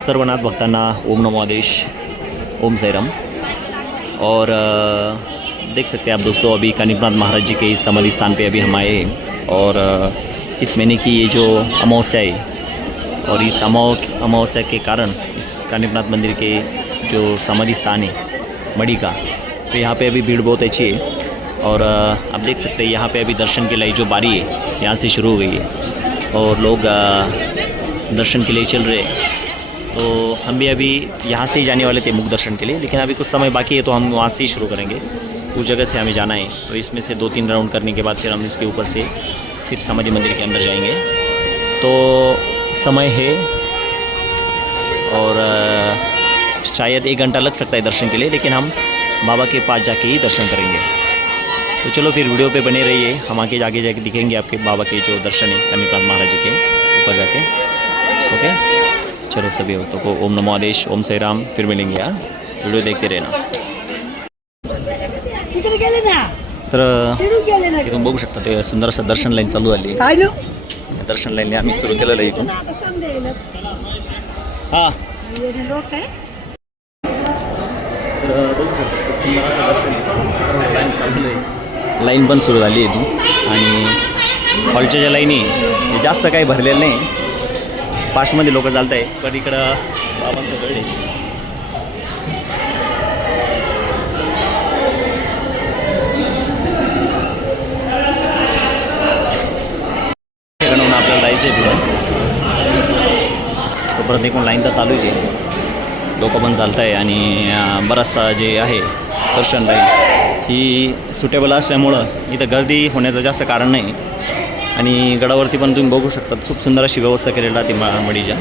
सर्वनाथ भक्तांना ओम नमो आदेश, ओम साईराम। और देख सकते हैं आप दोस्तों, अभी कानिपनाथ महाराज जी के समाधि स्थान पे अभी हम आए हैं। और इस महीने की ये जो अमावस्या है, और इस अमावस्या के कारण इस कानिपनाथ मंदिर के जो समाधि स्थान है मड़ी का, तो यहाँ पे अभी भीड़ बहुत अच्छी है। और आप देख सकते हैं यहाँ पे अभी दर्शन के लिए जो बारी है यहाँ से शुरू हो गई है और लोग दर्शन के लिए चल रहे हैं। तो हम भी अभी यहाँ से ही जाने वाले थे मुख दर्शन के लिए, लेकिन अभी कुछ समय बाकी है तो हम वहाँ से ही शुरू करेंगे। उस जगह से हमें जाना है, तो इसमें से 2-3 राउंड करने के बाद फिर हम इसके ऊपर से फिर समाधि मंदिर के अंदर जाएंगे। तो समय है और शायद 1 घंटा लग सकता है दर्शन के लिए, लेकिन हम बाबा के पास जाके ही दर्शन करेंगे। तो चलो फिर वीडियो पे बने रहिए, हम आगे जाके दिखेंगे आपके बाबा के जो दर्शन है कानिपनाथ महाराज जी के ऊपर जाके। ओके, चलो सभी भक्तों को ओम नमो आदेश, ओम साई राम। फिर मिलेंगे यार, वीडियो देखते रहना। तर इथून बघू शकता ते सुंदर असं दर्शन लाईन चालू झाली। दर्शन लाईनने आम्ही सुरू केलेलं आहे इथून। हां, तर बघू शकता खूप सुंदर असं दर्शन लाईन चालू आहे। लाईन पण सुरू झाली आहे इथून, आणि हॉलच्या ज्या लाईनी जास्त काही भरलेलं नाही, पाचमध्ये लोक चालत आहे, पण इकडं बाबांचं गड आहे। आपल्याला जायचं आहे पुढं, तोपर्यंत एकूण लाईन तर चालूच आहे, लोक पण चालत आहे। आणि बराचसा जे आहे दर्शन लाईन ही सुटेबल असल्यामुळं इथं गर्दी होण्याचं जास्त कारण नाही। आणि गडावरती पण तुम्ही बघू शकता खूप सुंदर अशी व्यवस्था केलेली आहे मडीच्या।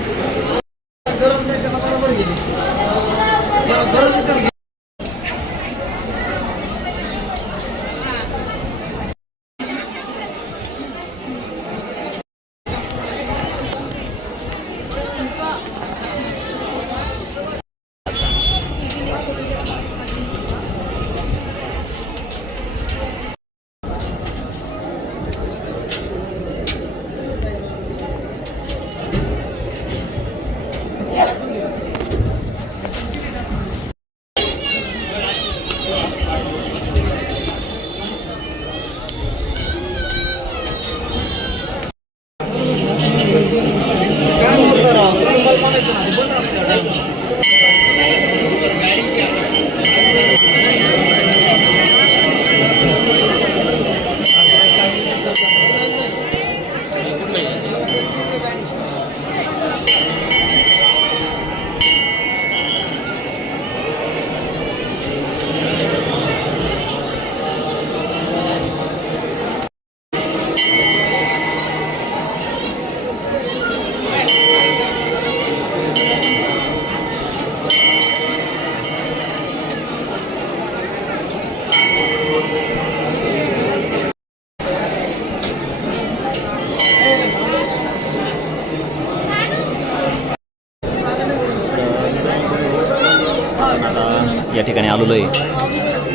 या ठिकाणी आलेलो आहे,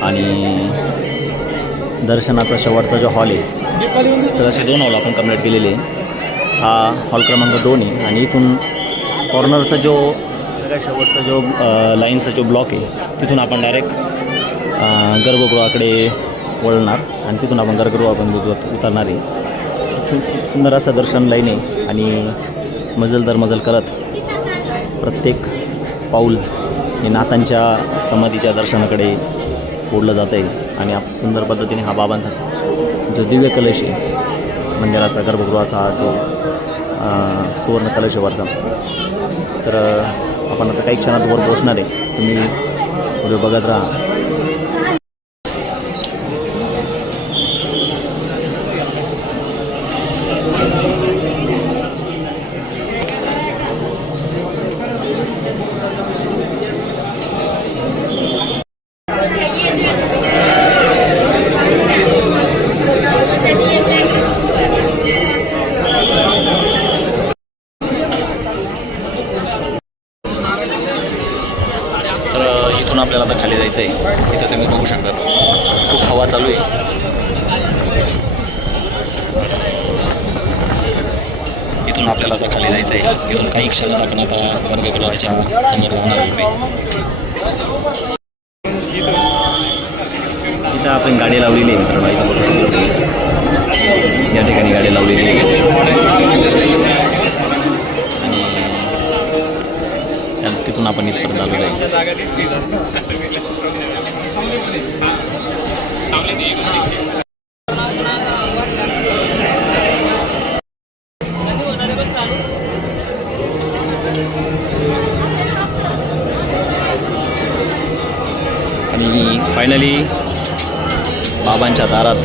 आणि दर्शनाचा शेवटचा जो हॉल आहे, तर असे 2 हॉल आपण कंप्लीट केलेले आहे। हा हॉल क्रमांक 2 आहे, आणि इथून कॉर्नरचा जो सगळ्यात शेवटचा जो लाईनचा जो ब्लॉक आहे, तिथून आपण डायरेक्ट गर्भगृहाकडे वळणार, आणि तिथून आपण गर्भगृहापर्यंत उतरणार आहे। सुंदर असं दर्शन लाईन आहे, आणि मजल दर मजल करत प्रत्येक पाऊल हे नाथांच्या समाधीच्या दर्शनाकडे ओढलं जात आहे। आणि आप सुंदर पद्धतीने हा बाबांचा जो दिव्य कलश आहे मंदिराचा, गर्भगृहाचा हा जो सुवर्ण कलश वरचा, तर आपण आता काही क्षणात वर पोहोचणार आहे। तुम्ही व्हिडिओ बघत राहा। आपल्याला आता खाली जायचं आहे, इथून आपल्याला आता खाली जायचं आहे. इथून काही क्षणात आपण आता गर्भगृहाच्या समोर जाणार आहोत. इथं आपण गाडी लावलेली आहे मित्रांनो. इथं बघू शकतो तुम्ही या ठिकाणी गाडी लावलेली आहे आणि तिथून आपण इथपर्यंत आलेलो आहे. आणि फायनली बाबांच्या दारात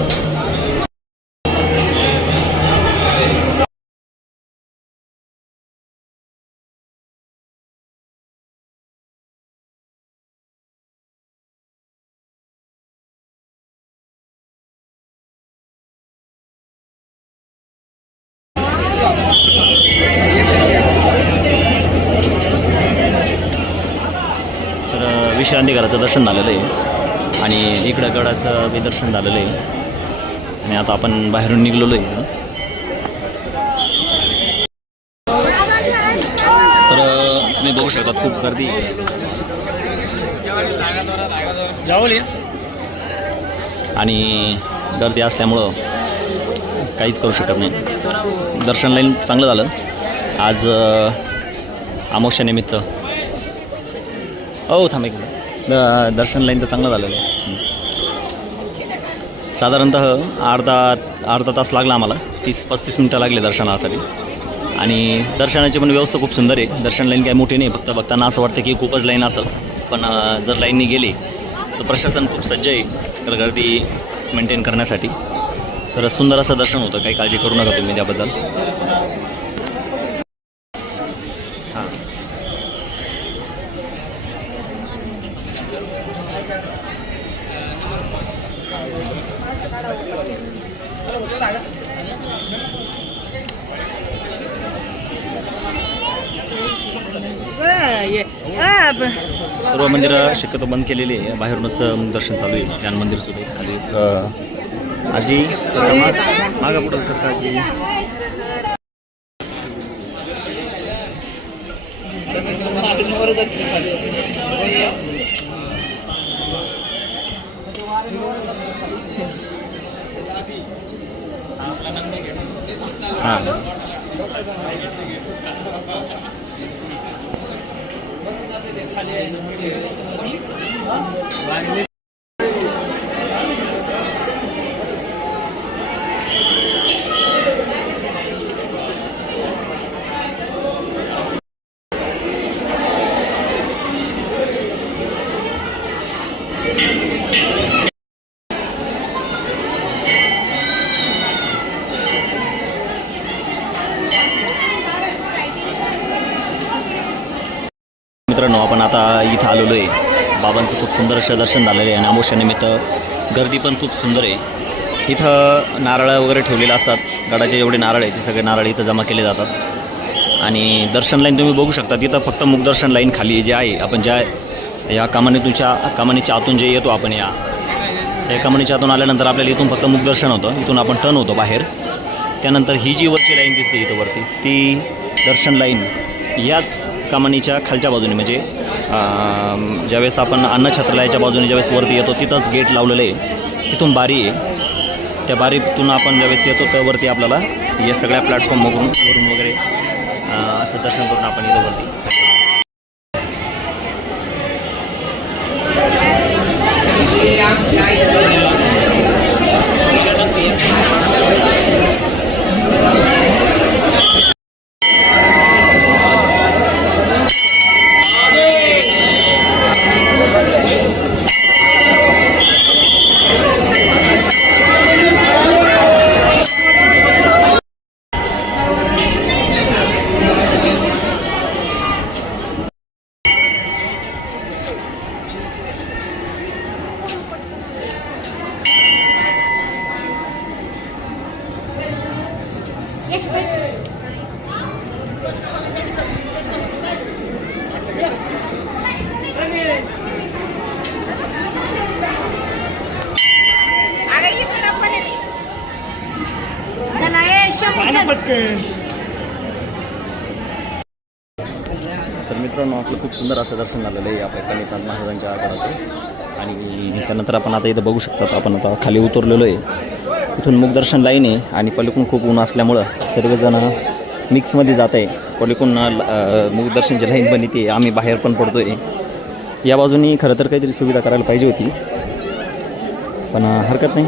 तर विश्रांतीघराचं दर्शन झालेलं आहे आणि इकडं गडाचं बी दर्शन झालेलं आहे आणि आता आपण बाहेरून निघलेलो आहे. तर तुम्ही बघू शकता खूप गर्दी आणि गर्दी असल्यामुळं काहीच करू शकत नाही. दर्शन लाईन चांगलं झालं आज अमावस्यानिमित्त. हो थांब एक दर्शन लाईन तर चांगलं झालेलं आहे. साधारणतः अर्धा तास लागला आम्हाला. 30-35 मिनटं लागले दर्शनासाठी आणि दर्शनाची पण व्यवस्था खूप सुंदर आहे. दर्शन लाईन काही मोठी नाही, फक्त बघताना असं वाटतं की खूपच लाईन असेल, पण जर लाईननी गेली तर प्रशासन खूप सज्ज आहे गर्दी मेंटेन करण्यासाठी. तर सुंदर असं दर्शन होतं, काही काळजी करू नका तुम्ही त्याबद्दल. हां सर्व मंदिरं शक्यतो बंद केलेली आहे. बाहेरूनच दर्शन चालू आहे. ज्ञान मंदिर सुद्धा खाली. आजी मागा पुढं सर आजी. हां मित्रांनो, आपण आता इथं आलेलो आहे. बाबांचं खूप सुंदर असं दर्शन झालेलं आहे आणि अमावस्यानिमित्त गर्दी पण खूप सुंदर आहे. इथं नारळ वगैरे ठेवलेले असतात. गडाचे जेवढे नारळ आहेत ते सगळे नारळ इथं जमा केले जातात आणि दर्शन लाईन तुम्ही बघू शकता. तिथं फक्त मुखदर्शन लाईन खाली जे आहे, आपण ज्या या कमानीच्या आतून जे येतो आपण त्या कमानीच्या आतून आल्यानंतर आपल्याला इथून फक्त मुखदर्शन होतं. इथून आपण टर्न होतो बाहेर. त्यानंतर ही जी वरची लाईन दिसते इथं वरती, ती दर्शन लाईन याच कमानीच्या खालच्या बाजूने, म्हणजे ज्यावेळेस आपण अन्नछत्रालयाच्या बाजूने ज्यावेळेस वरती येतो तिथंच गेट लावलेलं आहे. तिथून बारी आहे. त्या बारीतून आपण ज्यावेळेस येतो त्यावरती आपल्याला या सगळ्या प्लॅटफॉर्मवरून वगैरे असं दर्शन करून आपण इथं वरती. तर मित्रांनो आपलं खूप सुंदर असं दर्शन झालेलं आहे आपल्या कनिकांत महाराजांच्या आगडाचं. आणि त्यानंतर आपण आता इथं बघू शकतात, आपण आता खाली उतरलेलो आहे. इथून मुखदर्शन लाईन आहे आणि पलीकडून खूप ऊन असल्यामुळं सर्वजण मिक्समध्ये जात आहे. पलीकडून मुखदर्शनची लाईन पण येते, आम्ही बाहेर पण पडतो आहे. या बाजूनी खरं तर काहीतरी सुविधा करायला पाहिजे होती, पण हरकत नाही.